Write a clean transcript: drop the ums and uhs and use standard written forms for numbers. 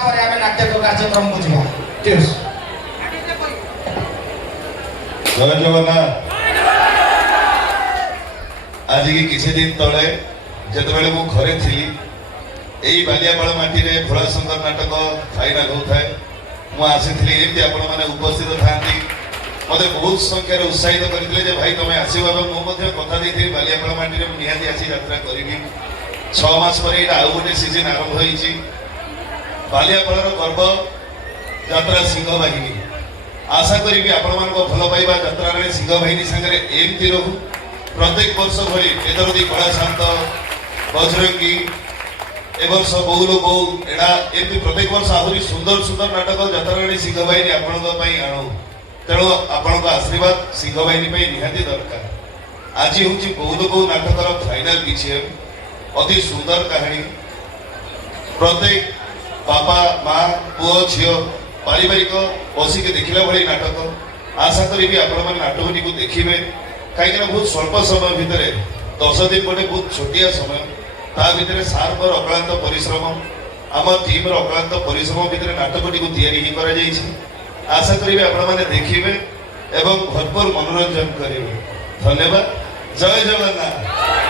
नाट्य कार्यक्रम बुझा जय जगन्नाथ आज की किसी दिन तले जिते मु घरे थी यही बालियापाड़ माटी में भोला सुंदर नाटक फाइनाल होता है मुझे आसी आपण मैंने उपस्थित था मत बहुत संख्यार उत्साहित करते भाई तुम आसवा मुझे कथा दी बालियापाड़ माटी में निहाती आसी यात्रा करी 6 मास पर यहाँ आउ गोटे सीजन आरंभ होती बालियापाड़ गर्व यात्रा सिंह बाहिनी आशा करी आपण मान भल पाइबा यात्रा सिंह बाहिनी सागर एमती रहू प्रत्येक वर्ष भली एदरदी कला शांत बजरंगी एवर्ष बहुलो बहु एडा एमती प्रत्येक वर्ष आहरी सुंदर सुंदर नाटक यात्रा सिंह बाहिनी आपण आणु तेणु आपण आशीर्वाद सिंह बाहिनी निहाती दरकार आज हूँ बहुलो बहु नाटकर फाइनाल किसी अति सुंदर कहानी प्रत्येक बापा माँ पुओ झील पारिवारिक बसिक देखला भाई नाटक आशा करी आपण मैंने नाटक को देखिए कहीं बहुत स्वल्प समय भितर 10 दिन गोटे बहुत छोटिया समय ता भितर सार अक्लांत परिश्रम आम टीम अक्लांत परिश्रम भितर नाटक टी आशा करी आपण मैंने देखिए एवं भरपूर मनोरंजन करेंगे। धन्यवाद। जय जगन्नाथ।